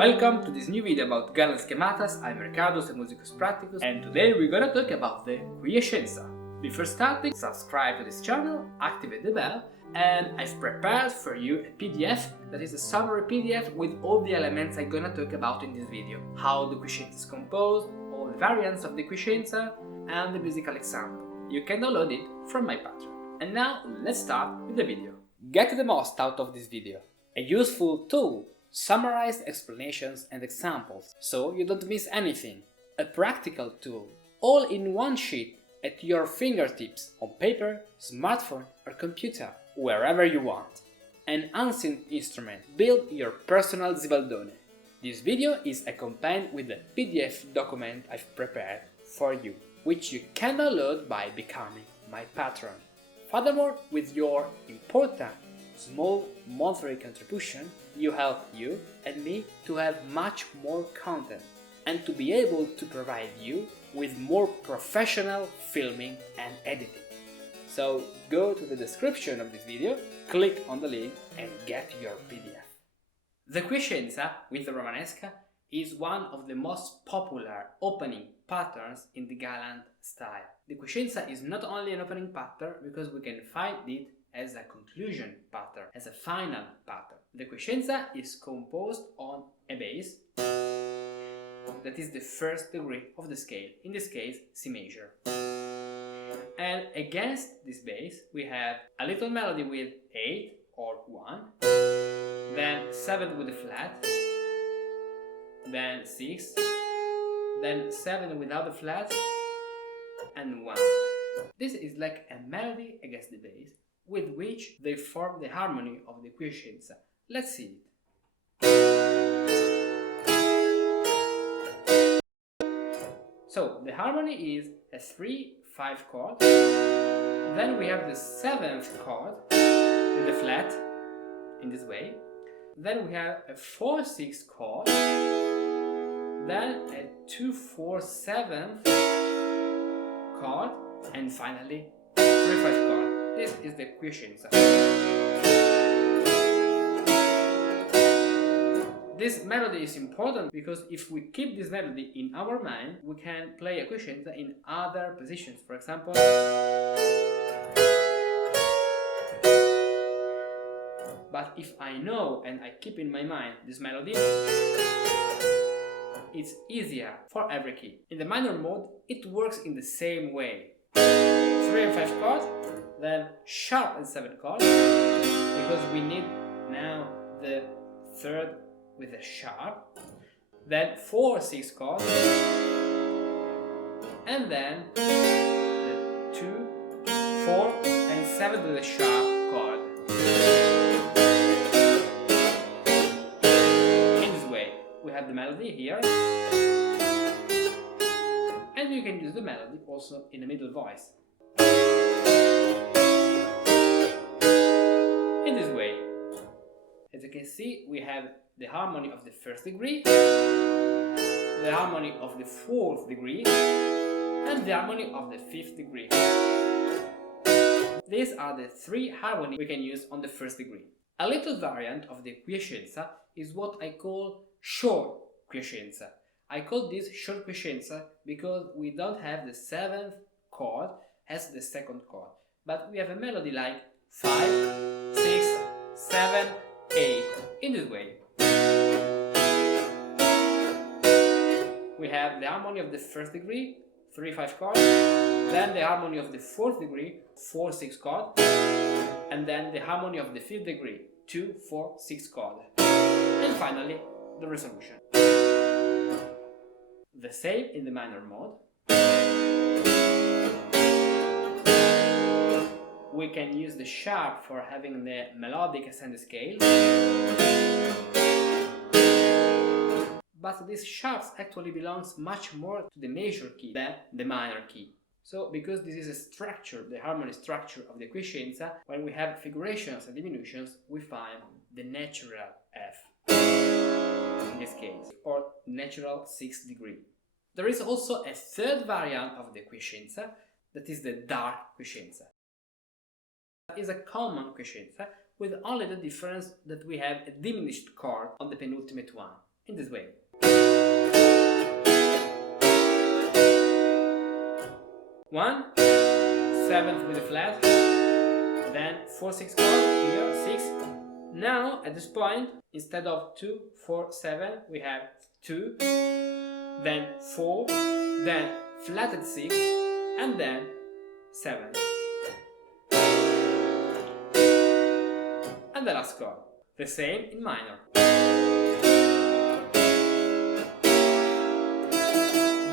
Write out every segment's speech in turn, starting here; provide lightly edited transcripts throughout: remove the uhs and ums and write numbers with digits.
Welcome to this new video about Galant schematas. I'm Riccardo, a musicus practicus, and today we're gonna talk about the quiescenza. Before starting, subscribe to this channel, activate the bell, and I've prepared for you a PDF that is a summary PDF with all the elements I'm gonna talk about in this video. How the quiescenza is composed, all the variants of the quiescenza, and the musical example. You can download it from my Patreon. And now, let's start with the video. Get the most out of this video. A useful tool, summarized explanations and examples, so you don't miss anything. A practical tool, all in one sheet, at your fingertips, on paper, smartphone or computer, wherever you want. An ancient instrument, build your personal zibaldone. This video is accompanied with a PDF document I've prepared for you, which you can download by becoming my patron. Furthermore, with your important small monthly contribution, you help you and me to have much more content and to be able to provide you with more professional filming and editing. So go to the description of this video, click on the link and get your PDF. The quiescenza with the Romanesca is one of the most popular opening patterns in the Galant style. The quiescenza is not only an opening pattern because we can find it as a conclusion pattern, as a final pattern. The quiescenza is composed on a bass that is the first degree of the scale, in this case C major. And against this bass we have a little melody with 8 or 1, then 7 with a flat, then 6, then 7 without a flat, and 1. This is like a melody against the bass, with which they form the harmony of the quiescenza. Let's see it. So the harmony is a 3-5 chord, then we have the 7th chord with the flat in this way, then we have a 4-6 chord, then a 2-4-7 chord, and finally 3-5 chord. This is the quiescenza. This melody is important because if we keep this melody in our mind, we can play a quiescenza in other positions. For example, but if I know and I keep in my mind this melody, it's easier for every key. In the minor mode, it works in the same way. 3 and 5 chords, then sharp and 7 chords, because we need now the third with a sharp, then 4-6 chords, and then the 2, 4 and 7 with a sharp chord. In this way, we have the melody here, and you can use the melody also in the middle voice. In this way, as you can see, we have the harmony of the first degree, the harmony of the 4th degree, and the harmony of the 5th degree. These are the 3 harmonies we can use on the first degree. A little variant of the quiescenza is what I call short quiescenza. I call this short quiescenza because we don't have the 7th chord as the 2nd chord, but we have a melody like 5, 6, 7, 8, in this way. We have the harmony of the 1st degree, 3-5 chord, then the harmony of the 4th degree, 4-6 chord, and then the harmony of the 5th degree, 2-4-6 chord, and finally the resolution. The same in the minor mode. We can use the sharp for having the melodic ascending scale, but this sharp actually belongs much more to the major key than the minor key. So, because this is a structure, the harmony structure of the quiescenza, when we have figurations and diminutions, we find the natural F, in this case, or natural 6th degree. There is also a third variant of the quiescenza, that is the dark quiescenza. It is a common quiescenza with only the difference that we have a diminished chord on the penultimate one. in this way. One, seventh with a flat, then 4/6 chord here, 6. Now at this point, instead of 2, 4, 7, we have 2, then 4, then flatted 6, and then 7. And the last chord, the same in minor.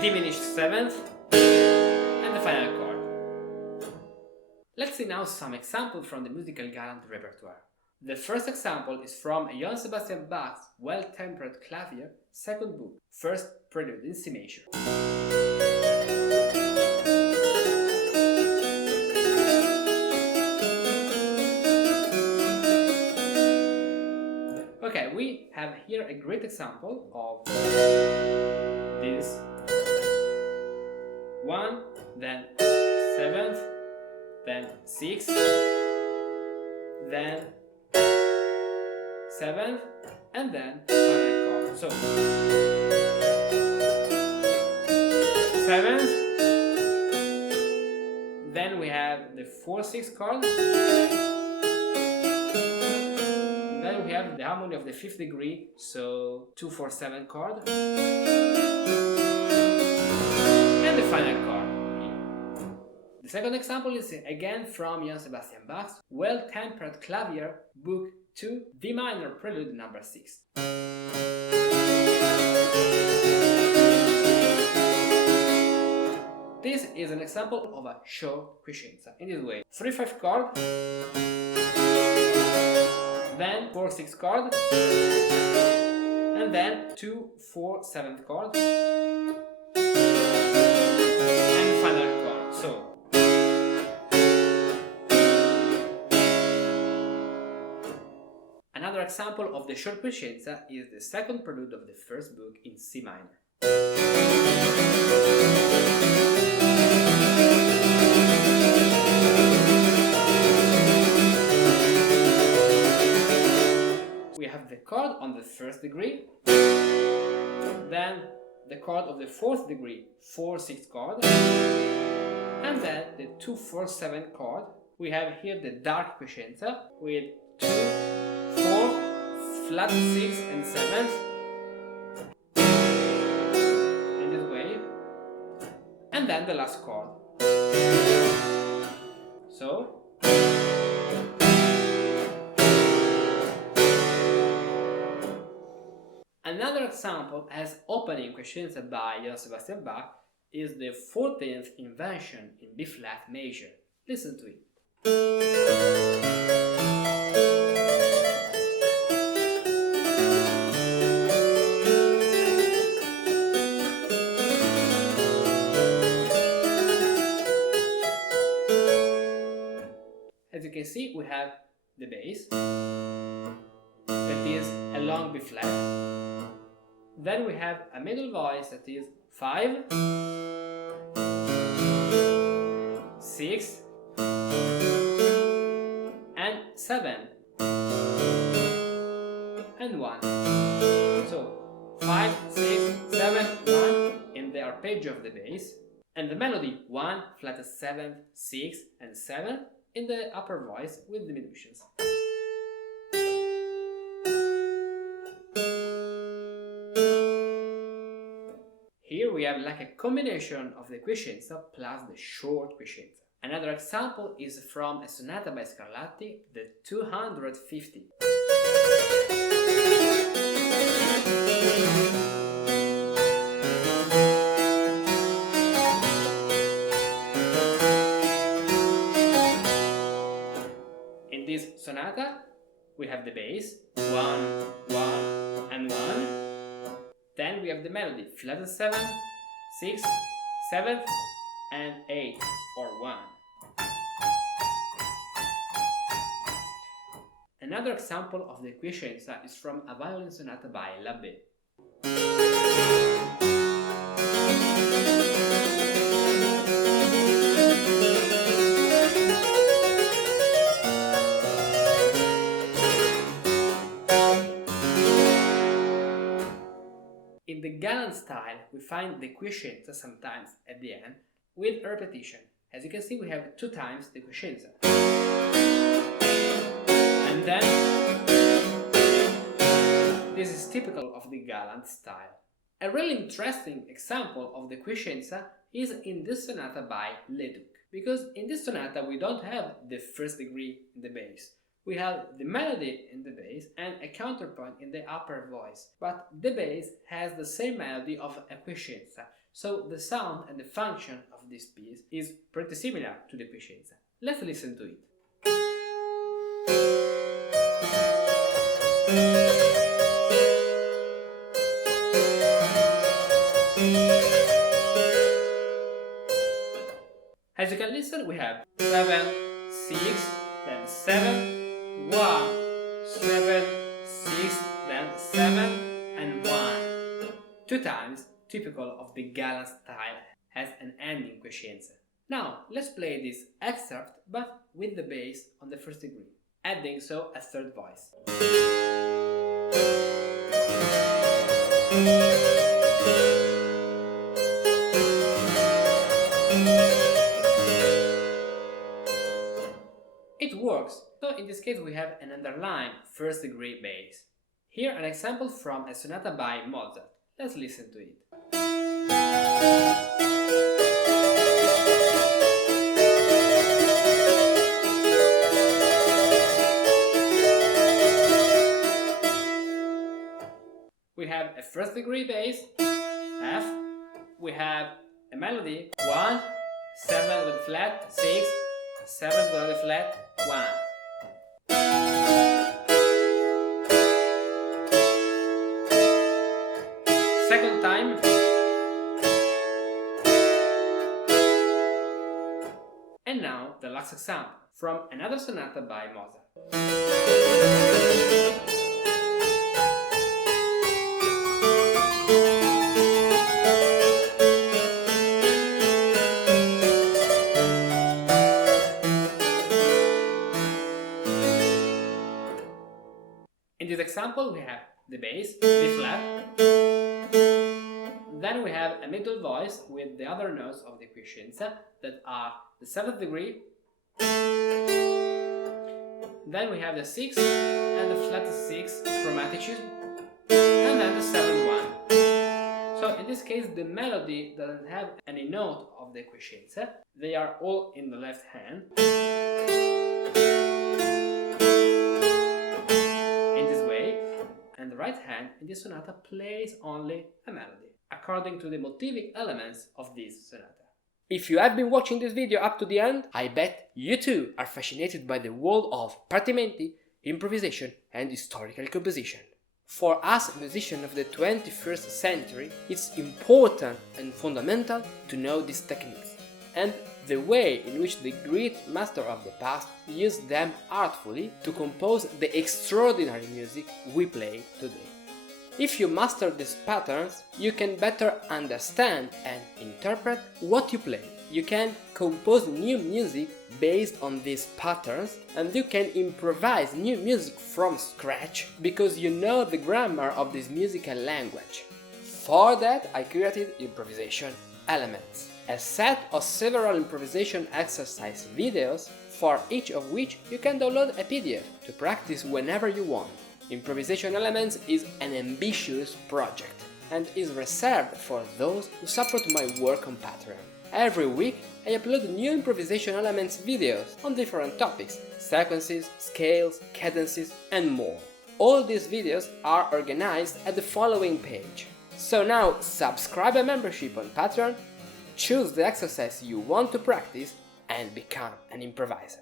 Diminished 7th, and the final chord. Let's see now some examples from the musical Galant repertoire. The first example is from Johann Sebastian Bach's Well-Tempered Clavier, second book, first prelude in C major. Okay, we have here a great example of this 1, then 7th, then 6, then 7th, and then final chord. So 7th, then we have the 4/6 chord, then we have the harmony of the 5th degree, so 2/4/7 chord, and the final chord. The second example is again from Johann Sebastian Bach's Well-Tempered Clavier, Book 2, D minor Prelude number 6. This is an example of a short quiescenza. In this way, 3/5 chord, then 4/6 chord, and then 2/4/7 chord, and final chord. So another example of the short quiescenza is the second prelude of the first book in C minor. We have the chord on the 1st degree, then the chord of the 4th degree, 4/6 chord, and then the 2/4/7 chord. We have here the dark quiescenza with 2, 4, flat 6 and 7th, in this way, and then the last chord. So another example as opening quiescenza by Johann Sebastian Bach is the 14th invention in B flat major. Listen to it. As you can see, we have the bass, that is a long B flat. Then we have a middle voice that is 5, 6, and 7, and 1. So 5, 6, 7, 1 in the arpeggio of the bass, and the melody 1, flat 7, 6, and 7 in the upper voice with diminutions. Here we have like a combination of the quiescenza plus the short quiescenza. Another example is from a sonata by Scarlatti, the 250. In this sonata, we have the bass, 1, 1, and 1. Then we have the melody, flat 7, 6, 7, and 8, or 1. Another example of the quiescenza is from a violin sonata by Labbe. In the Galant style, we find the quiescenza sometimes at the end with a repetition. As you can see, we have 2 times the quiescenza. And then, this is typical of the Galant style. A really interesting example of the quiescenza is in this sonata by Leduc, because in this sonata we don't have the first degree in the bass. We have the melody in the bass and a counterpoint in the upper voice, but the bass has the same melody of a quiescenza, so the sound and the function of this piece is pretty similar to the quiescenza. Let's listen to it. As you can listen, we have 7, 6, then 7, 1, 7, 6, then 7, and 1. 2 times, typical of the Galant style, has an ending quiescenza. Now, let's play this excerpt, but with the bass on the first degree, adding so a third voice. It works, so in this case we have an underlying first degree bass. Here an example from a sonata by Mozart. Let's listen to it. We have a first degree bass, F, we have a melody, 1, 7 with flat, 6, 7 with a flat, 1. Second time. And now the last example from another sonata by Mozart. In this example we have the bass, B flat, then we have a middle voice with the other notes of the quiescenza that are the 7th degree, then we have the 6th and the flat 6 chromaticism, and then the 7th one. So in this case the melody doesn't have any note of the quiescenza, they are all in the left hand. And the right hand in this sonata plays only a melody, according to the motivic elements of this sonata. If you have been watching this video up to the end, I bet you too are fascinated by the world of partimenti, improvisation and historical composition. For us musicians of the 21st century, it's important and fundamental to know these techniques, and the way in which the great masters of the past used them artfully to compose the extraordinary music we play today. If you master these patterns, you can better understand and interpret what you play. You can compose new music based on these patterns, and you can improvise new music from scratch because you know the grammar of this musical language. For that, I created Improvisation Elements, a set of several improvisation exercise videos, for each of which you can download a PDF to practice whenever you want. Improvisation Elements is an ambitious project and is reserved for those who support my work on Patreon. Every week I upload new Improvisation Elements videos on different topics, sequences, scales, cadences and more. All these videos are organized at the following page. So now subscribe a membership on Patreon, choose the exercise you want to practice and become an improviser.